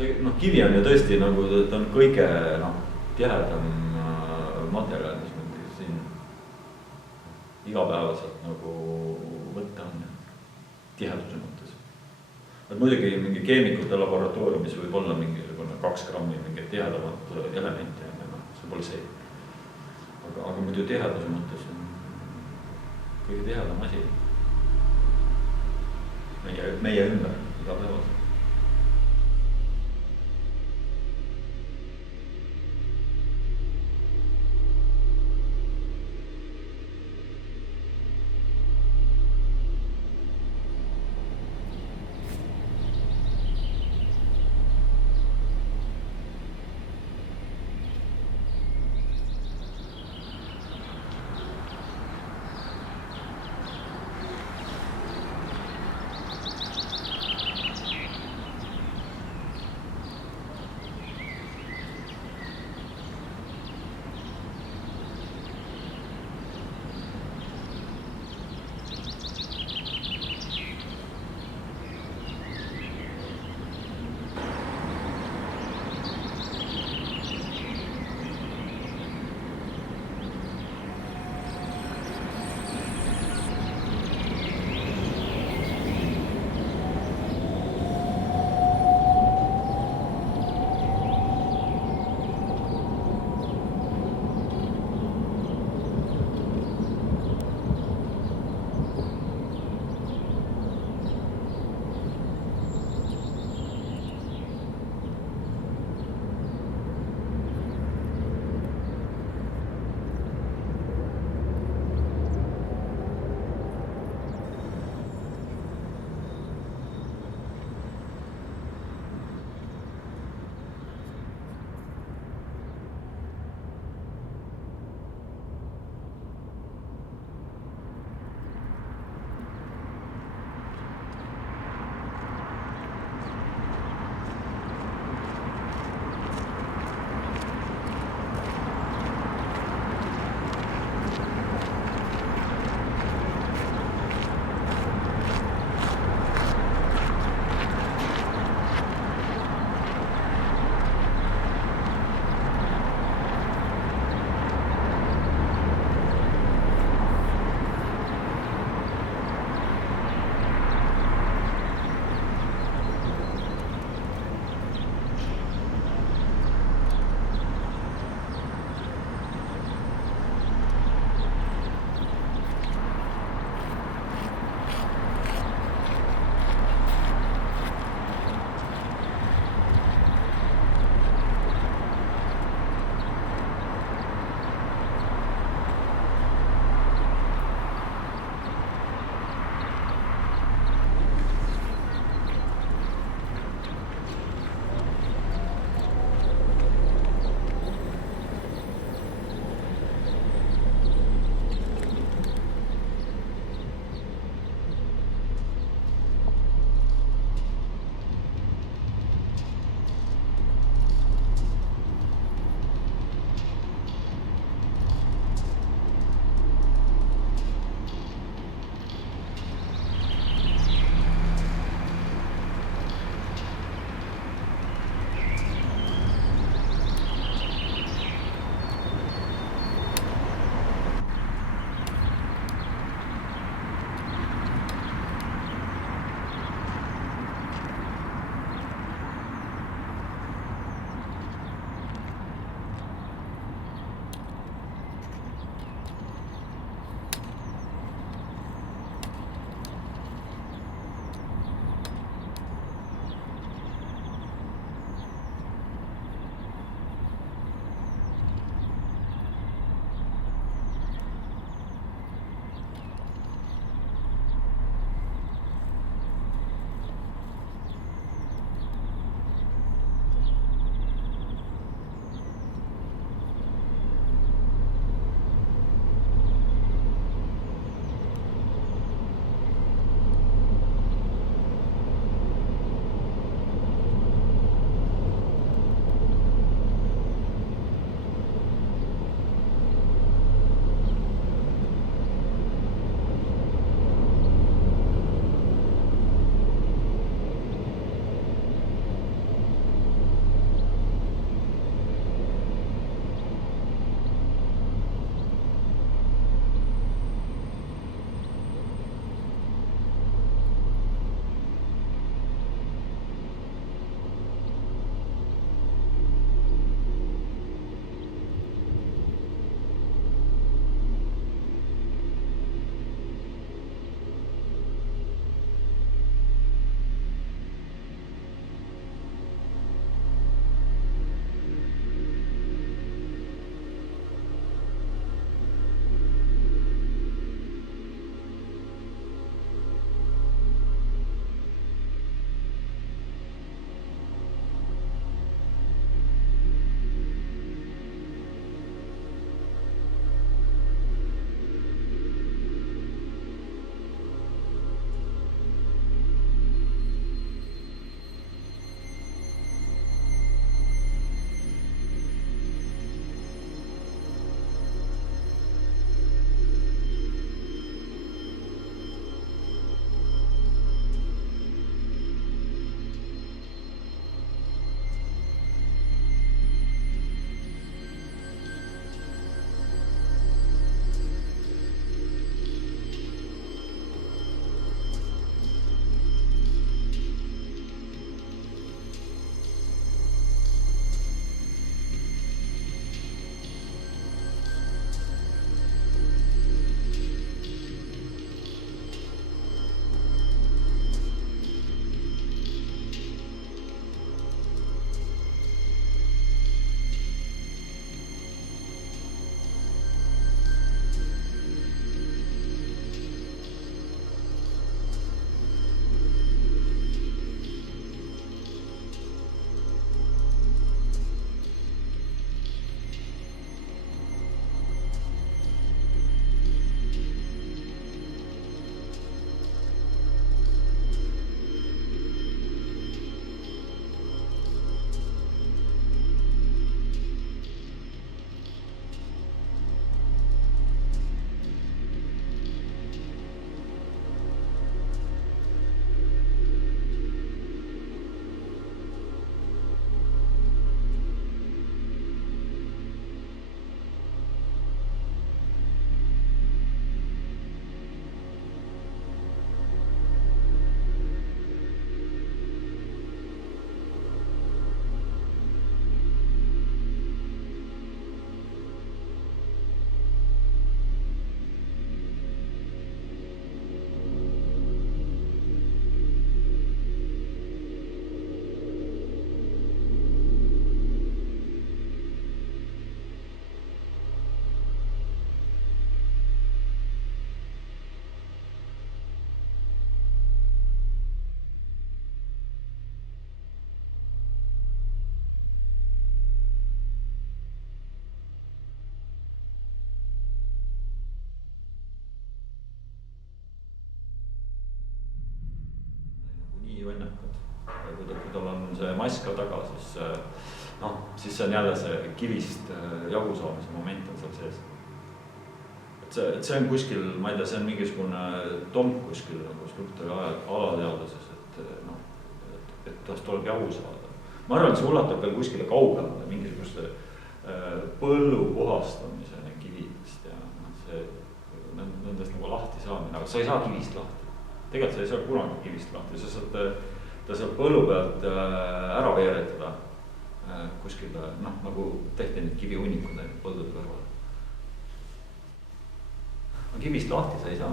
see kivi on ju tõesti nagu, ta on kõige tihedam materjal, mis meil siin igapäevaselt nagu võtta on tiheduse mõttes. Et muidugi mingi keemikute laboratooriumis võib olla mingisugune 2 grammi mingit tihedamat elementi, see pole see. Aga muidu tiheduse mõttes on kõige tihedam asi meie ümber igapäevaselt. võimekad. Kui tal on see mask ka taga, siis siis see on jälle see kivist jagu saamise moment on seal sees. Et see on kuskil, ma ei tea, see on mingisugune tomk kuskil konstruktori alateadvuses, et tast tuleb jagu saada. Ma arvan, et see ulatab veel kuskile kaugemale mingisuguste põllu puhastamiseni kividest ja nendest nagu lahti saamine, aga sa ei saa kivist lahti. Tegelikult sa ei saa kunagi kivist lahti, sa saad ta seal põllu pealt ära veeretada kuskil, nagu tehti need kivihunnikud põldude kõrval. Kivist lahti sa ei saa.